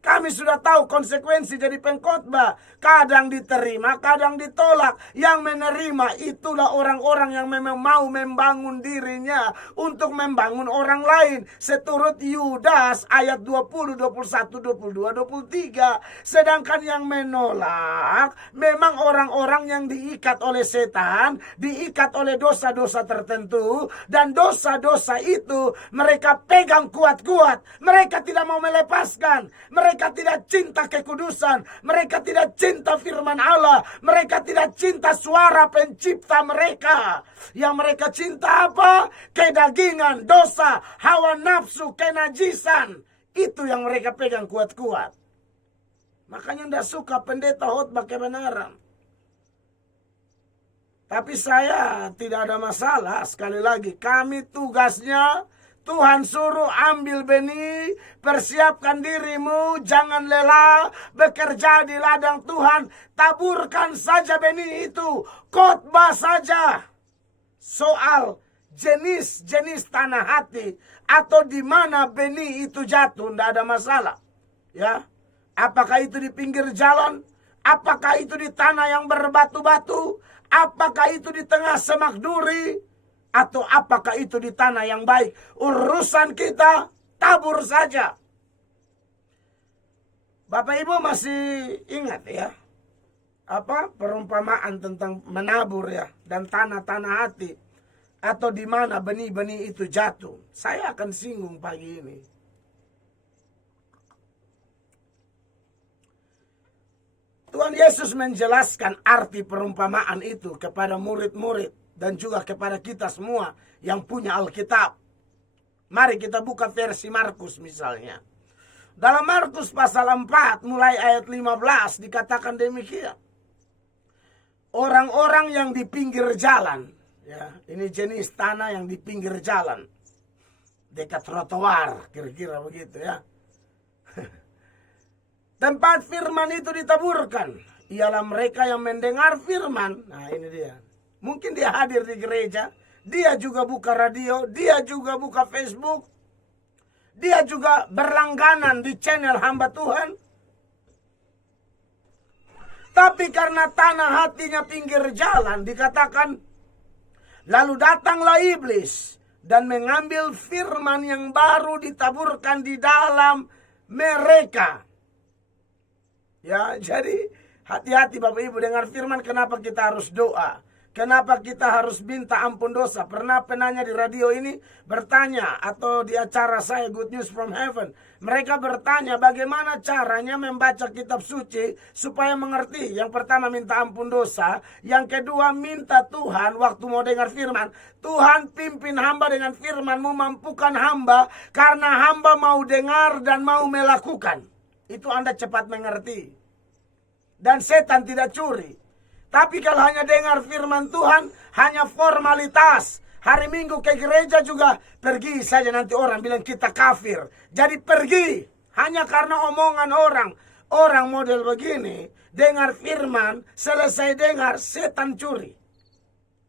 Kami sudah tahu konsekuensi jadi pengkhotbah. Kadang diterima, kadang ditolak. Yang menerima itulah orang-orang yang memang mau membangun dirinya untuk membangun orang lain. Seturut Yudas ayat 20, 21, 22, 23. Sedangkan yang menolak memang orang-orang yang diikat oleh setan, diikat oleh dosa-dosa tertentu. Dan dosa-dosa itu mereka pegang kuat-kuat. Mereka tidak mau melepaskan. Mereka tidak cinta kekudusan. Mereka tidak cinta firman Allah. Mereka tidak cinta suara pencipta mereka. Yang mereka cinta apa? Kedagingan, dosa, hawa nafsu, kenajisan. Itu yang mereka pegang kuat-kuat. Makanya tidak suka pendeta khotbah kebenaran. Tapi saya tidak ada masalah. Sekali lagi, kami tugasnya Tuhan suruh ambil benih, persiapkan dirimu, jangan lelah, bekerja di ladang Tuhan, taburkan saja benih itu, khotbah saja. Soal jenis-jenis tanah hati atau di mana benih itu jatuh, tidak ada masalah. Ya, apakah itu di pinggir jalan? Apakah itu di tanah yang berbatu-batu? Apakah itu di tengah semak duri? Atau apakah itu di tanah yang baik? Urusan kita, tabur saja. Bapak Ibu masih ingat ya? Apa perumpamaan tentang menabur ya? Dan tanah-tanah hati. Atau di mana benih-benih itu jatuh. Saya akan singgung pagi ini. Tuhan Yesus menjelaskan arti perumpamaan itu kepada murid-murid. Dan juga kepada kita semua yang punya Alkitab. Mari kita buka versi Markus misalnya. Dalam Markus pasal 4 mulai ayat 15 dikatakan demikian. Orang-orang yang di pinggir jalan. Ya, ini jenis tanah yang di pinggir jalan. Dekat trotoar, kira-kira begitu ya. Tempat firman itu ditaburkan. Ialah mereka yang mendengar firman. Nah ini dia. Mungkin dia hadir di gereja, dia juga buka radio, dia juga buka Facebook, dia juga berlangganan di channel hamba Tuhan. Tapi karena tanah hatinya pinggir jalan, dikatakan, lalu datanglah iblis dan mengambil firman yang baru ditaburkan di dalam mereka. Ya, jadi hati-hati Bapak Ibu dengar firman, kenapa kita harus doa. Kenapa kita harus minta ampun dosa? Pernah penanya di radio ini bertanya, atau di acara saya Good News from Heaven, mereka bertanya bagaimana caranya membaca kitab suci supaya mengerti. Yang pertama minta ampun dosa, yang kedua minta Tuhan waktu mau dengar firman, Tuhan pimpin hamba dengan firman-Mu, mampukan hamba karena hamba mau dengar dan mau melakukan. Itu Anda cepat mengerti. Dan setan tidak curi. Tapi kalau hanya dengar firman Tuhan, hanya formalitas. Hari Minggu ke gereja juga pergi saja, nanti orang bilang kita kafir. Jadi pergi hanya karena omongan orang. Orang model begini, dengar firman, selesai dengar, setan curi.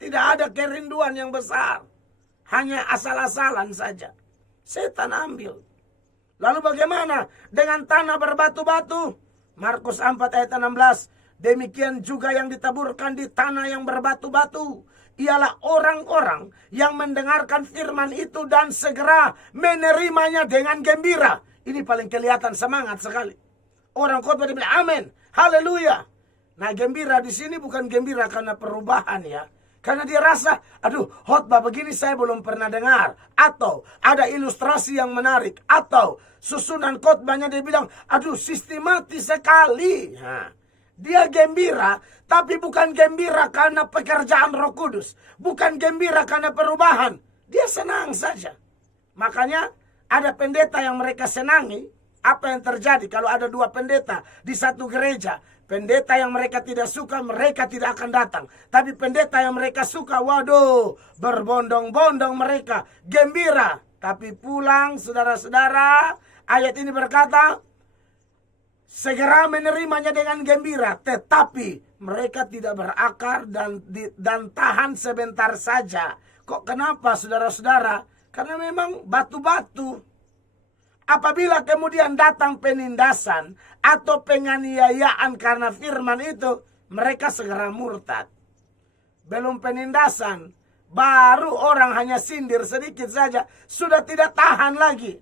Tidak ada kerinduan yang besar. Hanya asal-asalan saja. Setan ambil. Lalu bagaimana dengan tanah berbatu-batu? Markus 4 ayat 16. Demikian juga yang ditaburkan di tanah yang berbatu-batu. Ialah orang-orang yang mendengarkan firman itu dan segera menerimanya dengan gembira. Ini paling kelihatan semangat sekali. Orang khotbah dia bilang amin, haleluya. Nah gembira di sini bukan gembira karena perubahan ya. Karena dia rasa, aduh khotbah begini saya belum pernah dengar. Atau ada ilustrasi yang menarik. Atau susunan khotbahnya dia bilang, aduh sistematis sekali. Nah, dia gembira, tapi bukan gembira karena pekerjaan Roh Kudus. Bukan gembira karena perubahan. Dia senang saja. Makanya ada pendeta yang mereka senangi. Apa yang terjadi kalau ada dua pendeta di satu gereja? Pendeta yang mereka tidak suka, mereka tidak akan datang. Tapi pendeta yang mereka suka, waduh, berbondong-bondong mereka. Gembira. Tapi pulang, saudara-saudara, ayat ini berkata, segera menerimanya dengan gembira, tetapi mereka tidak berakar dan tahan sebentar saja. Kok kenapa saudara-saudara? Karena memang batu-batu. apabila kemudian datang penindasan atau penganiayaan karena firman itu, mereka segera murtad. Belum penindasan, baru orang hanya sindir sedikit saja, sudah tidak tahan lagi.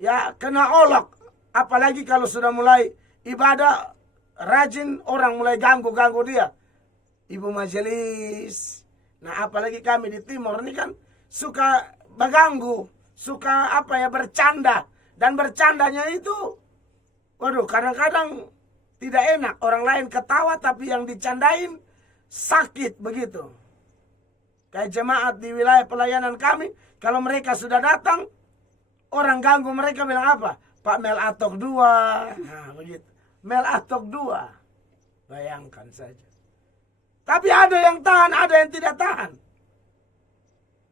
Ya, kena olok. Apalagi kalau sudah mulai ibadah rajin, orang mulai ganggu-ganggu dia. Ibu majelis. Nah, apalagi kami di timur ini kan suka berganggu, suka bercanda. Dan bercandanya itu, waduh, kadang-kadang tidak enak. Orang lain ketawa tapi yang dicandain sakit begitu. Kayak jemaat di wilayah pelayanan kami, kalau mereka sudah datang, orang ganggu mereka bilang apa? Pak Mel Atok 2. Nah, begitu. Mel Atok 2. Bayangkan saja. Tapi ada yang tahan, ada yang tidak tahan.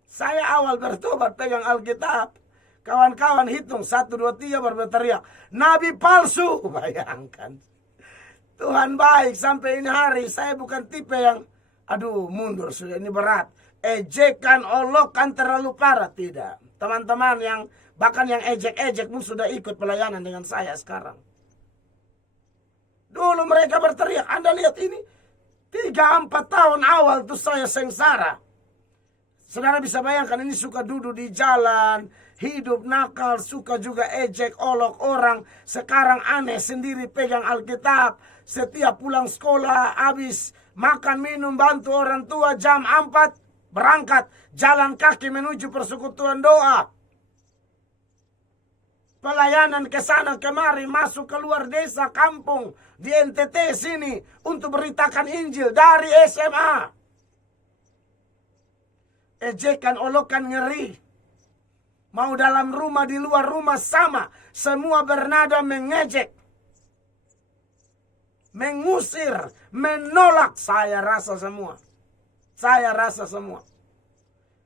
Saya awal bertobat pegang Alkitab. Kawan-kawan hitung 1, 2, 3 baru berteriak, nabi palsu. Bayangkan. Tuhan baik sampai ini hari. Saya bukan tipe yang aduh mundur sudah ini berat. Ejekan, olokan terlalu parah. Tidak. Teman-teman yang bahkan yang ejek-ejek pun sudah ikut pelayanan dengan saya sekarang. Dulu mereka berteriak, Anda lihat ini 3-4 tahun awal tuh saya sengsara. Saudara bisa bayangkan ini suka duduk di jalan, hidup nakal, suka juga ejek, olok orang. Sekarang aneh sendiri pegang Alkitab. Setiap pulang sekolah, habis makan minum, bantu orang tua, jam 4 berangkat. Jalan kaki menuju persekutuan doa. Pelayanan ke sana kemari, masuk keluar desa, kampung, di NTT sini untuk beritakan Injil dari SMA. Ejekan, olokan, ngeri. Mau dalam rumah, di luar rumah sama. Semua bernada mengejek, mengusir, menolak. Saya rasa semua.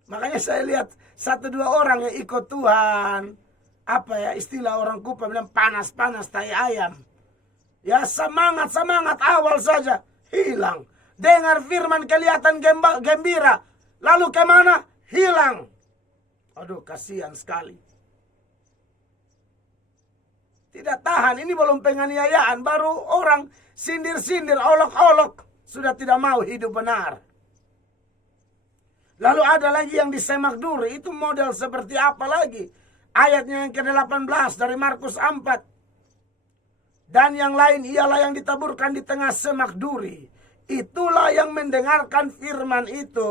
Makanya saya lihat 1-2 orang yang ikut Tuhan. Istilah orang Kupa bilang panas-panas tai ayam. Ya semangat awal saja hilang. Dengar firman kelihatan gembira. Lalu kemana? Hilang. Aduh, kasihan sekali. Tidak tahan, ini belum penganiayaan. Baru orang sindir-sindir, olok-olok. Sudah tidak mau hidup benar. Lalu ada lagi yang disemak duri. Itu model seperti apa lagi? Ayatnya yang ke-18 dari Markus 4. Dan yang lain ialah yang ditaburkan di tengah semak duri. Itulah yang mendengarkan firman itu.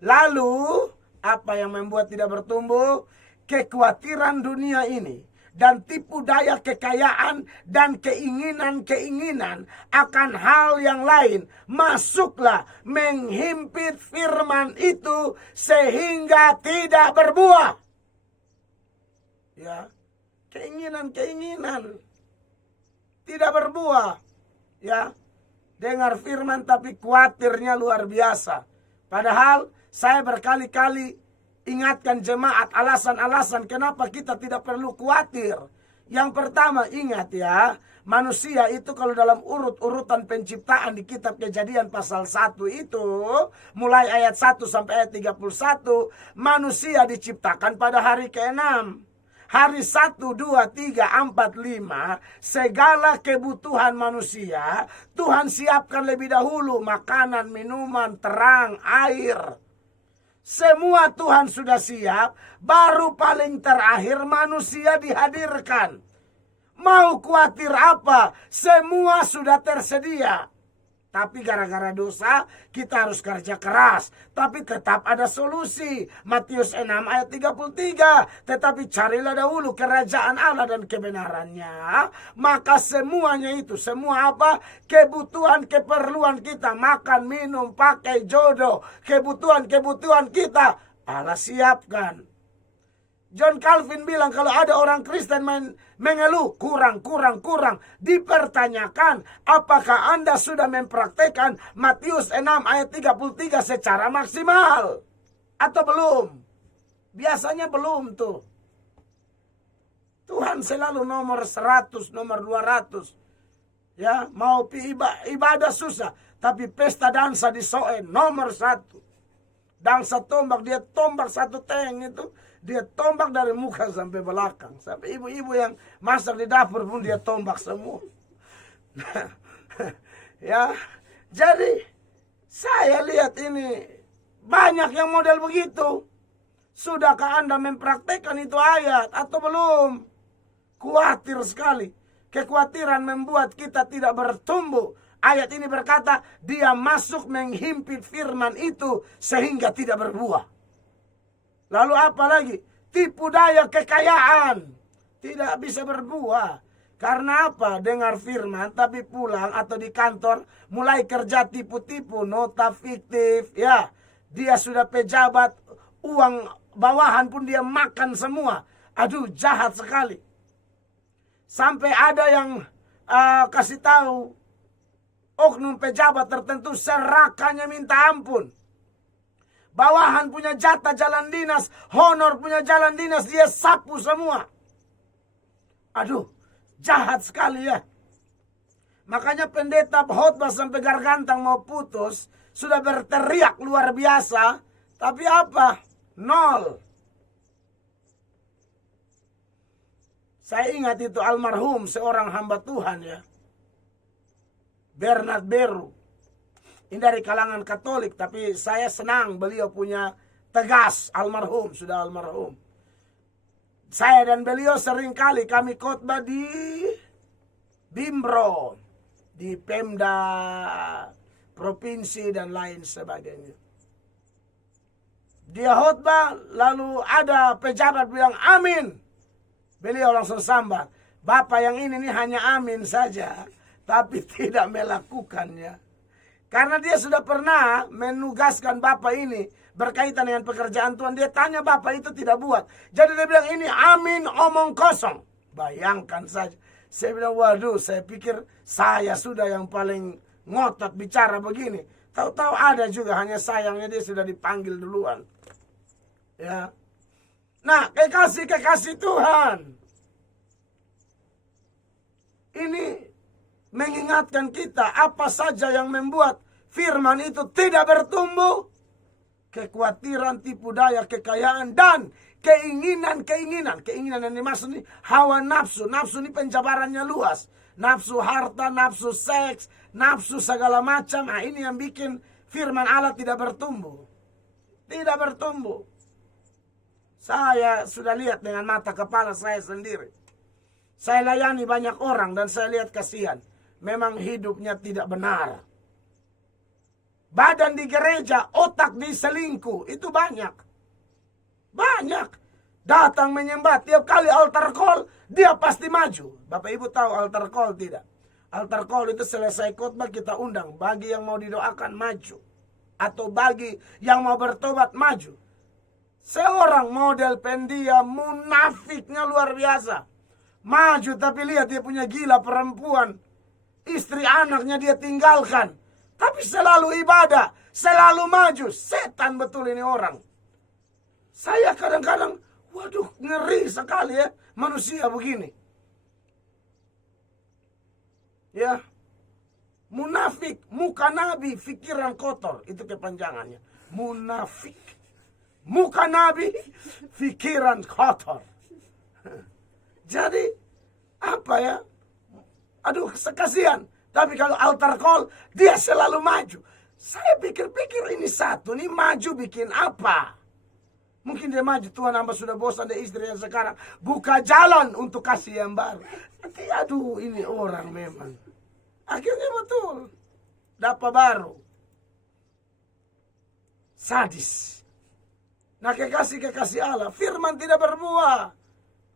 Lalu, apa yang membuat tidak bertumbuh? Kekhawatiran dunia ini. Dan tipu daya kekayaan dan keinginan-keinginan akan hal yang lain. Masuklah menghimpit firman itu sehingga tidak berbuah. Ya, keinginan-keinginan tidak berbuah. Ya, dengar firman tapi khawatirnya luar biasa. Padahal saya berkali-kali ingatkan jemaat alasan-alasan kenapa kita tidak perlu khawatir. Yang pertama, ingat ya, manusia itu kalau dalam urut-urutan penciptaan di kitab Kejadian pasal 1 itu, mulai ayat 1 sampai ayat 31, manusia diciptakan pada hari ke-6. Hari 1, 2, 3, 4, 5, segala kebutuhan manusia Tuhan siapkan lebih dahulu. Makanan, minuman, terang, air. Semua Tuhan sudah siap. Baru paling terakhir manusia dihadirkan. Mau khawatir apa? Semua sudah tersedia. Tapi gara-gara dosa kita harus kerja keras. Tapi tetap ada solusi. Matius 6 ayat 33. Tetapi carilah dahulu kerajaan Allah dan kebenarannya. Maka semuanya itu. Semua apa? Kebutuhan, keperluan kita. Makan, minum, pakai, jodoh. Kebutuhan kita. Allah siapkan. John Calvin bilang kalau ada orang Kristen mengeluh kurang. Dipertanyakan apakah Anda sudah mempraktekkan Matius 6 ayat 33 secara maksimal. Atau belum? Biasanya belum tuh. Tuhan selalu nomor 100, nomor 200. Ya, mau ibadah susah. Tapi pesta dansa di Soen nomor 1. Dangsa tombak, dia tombak satu tank itu. Dia tombak dari muka sampai belakang. Sampai ibu-ibu yang masak di dapur pun dia tombak semua. Ya, jadi saya lihat ini banyak yang model begitu. Sudahkah Anda mempraktekkan itu ayat atau belum? Khawatir sekali. Kekhawatiran membuat kita tidak bertumbuh. Ayat ini berkata, dia masuk menghimpit firman itu sehingga tidak berbuah. Lalu apa lagi? Tipu daya kekayaan. Tidak bisa berbuah. Karena apa? Dengar firman tapi pulang atau di kantor mulai kerja tipu-tipu, nota fiktif. Ya, dia sudah pejabat, uang bawahan pun dia makan semua. Aduh, jahat sekali. Sampai ada yang kasih tahu oknum pejabat tertentu serakannya minta ampun. Bawahan punya jatah jalan dinas, honor punya jalan dinas, dia sapu semua. Aduh, jahat sekali ya. Makanya pendeta khotbah sampai gargantang mau putus, sudah berteriak luar biasa, tapi apa? Nol. Saya ingat itu almarhum seorang hamba Tuhan ya, Bernard Beru. Ini dari kalangan Katolik, tapi saya senang beliau punya tegas, almarhum, sudah almarhum. Saya dan beliau sering kali kami khotbah di Bimbro, di Pemda provinsi dan lain sebagainya. Dia khotbah, lalu ada pejabat bilang amin. Beliau langsung sambat, Bapak yang ini hanya amin saja, tapi tidak melakukannya. Karena dia sudah pernah menugaskan Bapak ini berkaitan dengan pekerjaan Tuhan. Dia tanya Bapak itu tidak buat. Jadi dia bilang ini amin omong kosong. Bayangkan saja. Saya bilang waduh, saya pikir saya sudah yang paling ngotot bicara begini. Tahu-tahu ada juga, hanya sayangnya dia sudah dipanggil duluan. Ya. Nah, kekasih-kekasih Tuhan. Ini mengingatkan kita apa saja yang membuat firman itu tidak bertumbuh. Kekhawatiran, tipu daya, kekayaan, dan keinginan. Keinginan yang dimaksud ini hawa nafsu. Nafsu ini penjabarannya luas. Nafsu harta, nafsu seks, nafsu segala macam. Nah, ini yang bikin firman Allah tidak bertumbuh. Tidak bertumbuh. Saya sudah lihat dengan mata kepala saya sendiri. Saya layani banyak orang dan saya lihat kasihan. Memang hidupnya tidak benar. Badan di gereja, otak di selingkuh. Itu banyak. Banyak. Datang menyembah. Tiap kali altar call, dia pasti maju. Bapak Ibu tahu altar call tidak? Altar call itu selesai khotbah kita undang. Bagi yang mau didoakan, maju. Atau bagi yang mau bertobat, maju. Seorang model pendiam, munafiknya luar biasa. Maju tapi lihat dia punya gila perempuan. Istri anaknya dia tinggalkan. Tapi selalu ibadah. Selalu maju. Setan betul ini orang. Saya kadang-kadang, waduh ngeri sekali ya. Manusia begini. Ya. Munafik. Muka nabi, pikiran kotor. Itu kepanjangannya. Munafik. Muka nabi, pikiran kotor. Jadi, apa ya? Aduh, sekasian. Tapi kalau altar call, dia selalu maju. Saya pikir-pikir ini satu, ini maju bikin apa? Mungkin dia maju, Tuhan hamba sudah bosan dari istri yang sekarang. Buka jalan untuk kasih yang baru. Nanti, aduh, ini orang memang. Akhirnya betul. Dapat baru. Sadis. Nah, kekasih-kekasih Allah, firman tidak berbuah.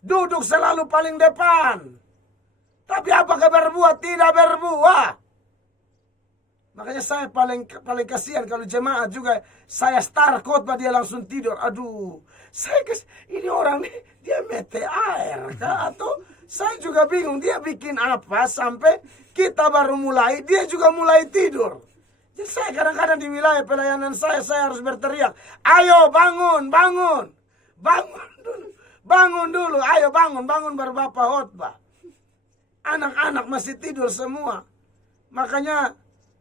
Duduk selalu paling depan. Tapi apakah berbuah? Tidak berbuah. Makanya saya paling kasihan kalau jemaat juga saya start khotbah dia langsung tidur. Aduh, ini orang nih dia mete air kah? Atau saya juga bingung dia bikin apa sampai kita baru mulai dia juga mulai tidur. Jadi saya kadang-kadang di wilayah pelayanan saya harus berteriak, ayo bangun, bangun, bangun dulu. Bangun dulu, ayo bangun baru Bapak khotbah. Anak-anak masih tidur semua. Makanya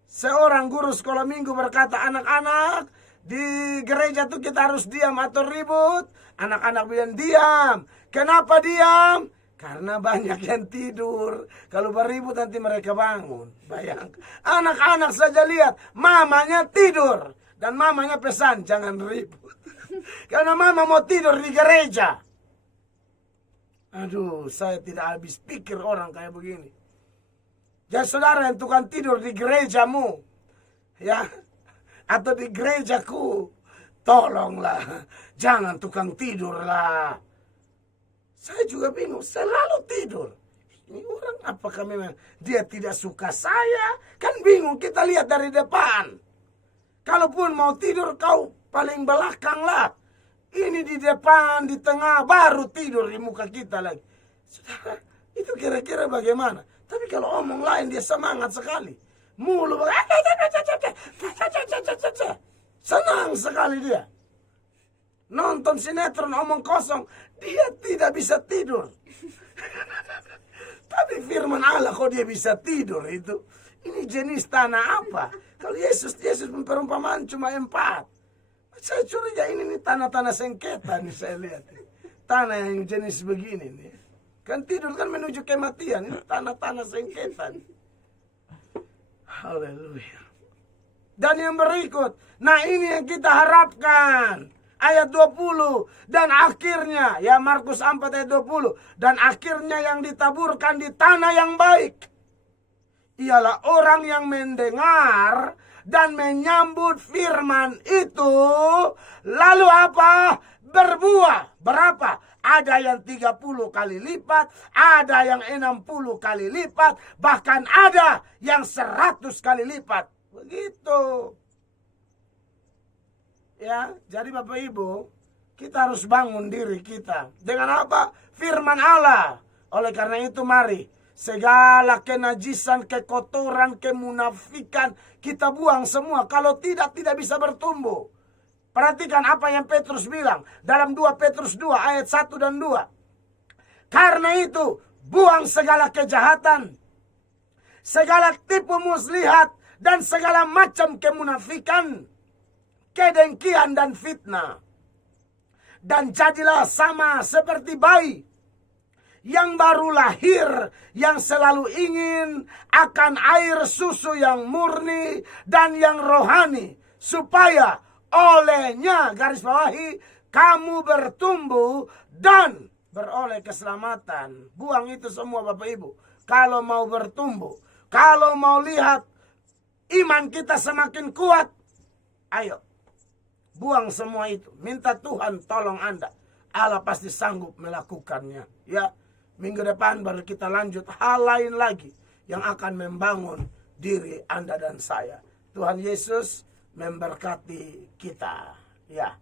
seorang guru sekolah minggu berkata, anak-anak, di gereja tuh kita harus diam atau ribut? Anak-anak bilang diam. Kenapa diam? Karena banyak yang tidur. Kalau beribut nanti mereka bangun. Bayangkan. Anak-anak saja lihat, mamanya tidur. Dan mamanya pesan, jangan ribut. Karena mama mau tidur di gereja. Aduh, saya tidak habis pikir orang kayak begini. Ya saudara yang tukang tidur di gerejamu, ya, atau di gerejaku, tolonglah, jangan tukang tidur lah. Saya juga bingung, selalu tidur. Ini orang apakah memang dia tidak suka saya? Kan bingung, kita lihat dari depan. Kalaupun mau tidur, kau paling belakang lah. Ini di depan, di tengah, baru tidur di muka kita lagi. Saudara, itu kira-kira bagaimana? Tapi kalau omong lain dia semangat sekali. Mulu, senang sekali dia. Nonton sinetron omong kosong, dia tidak bisa tidur. Tapi firman Allah kok dia bisa tidur itu. Ini jenis tanah apa? Kalau Yesus perumpamaan cuma 4. Saya curiga ini nih tanah-tanah sengketa nih saya lihat. Tanah yang jenis begini nih. Kan tidur kan menuju kematian. Ini tanah-tanah sengketa nih. Haleluya. Dan yang berikut. Nah ini yang kita harapkan. Ayat 20. Dan akhirnya. Ya Markus 4 ayat 20. Dan akhirnya yang ditaburkan di tanah yang baik. Ialah orang yang mendengar dan menyambut firman itu, lalu apa? Berbuah. Berapa? Ada yang 30 kali lipat, ada yang 60 kali lipat, bahkan ada yang 100 kali lipat. Begitu. Ya, jadi Bapak Ibu, kita harus bangun diri kita. Dengan apa? Firman Allah. Oleh karena itu mari, segala kenajisan, kekotoran, kemunafikan, kita buang semua. Kalau tidak bisa bertumbuh. Perhatikan apa yang Petrus bilang. Dalam 2 Petrus 2 ayat 1 dan 2. Karena itu, buang segala kejahatan, segala tipu muslihat, dan segala macam kemunafikan, kedengkian dan fitnah. Dan jadilah sama seperti bayi yang baru lahir, yang selalu ingin akan air susu yang murni dan yang rohani, supaya olehnya, garis bawahi, kamu bertumbuh dan beroleh keselamatan. Buang itu semua Bapak Ibu. Kalau mau bertumbuh, kalau mau lihat iman kita semakin kuat, ayo buang semua itu. Minta Tuhan tolong Anda. Allah pasti sanggup melakukannya. Ya. Minggu depan baru kita lanjut hal lain lagi yang akan membangun diri Anda dan saya. Tuhan Yesus memberkati kita. Ya.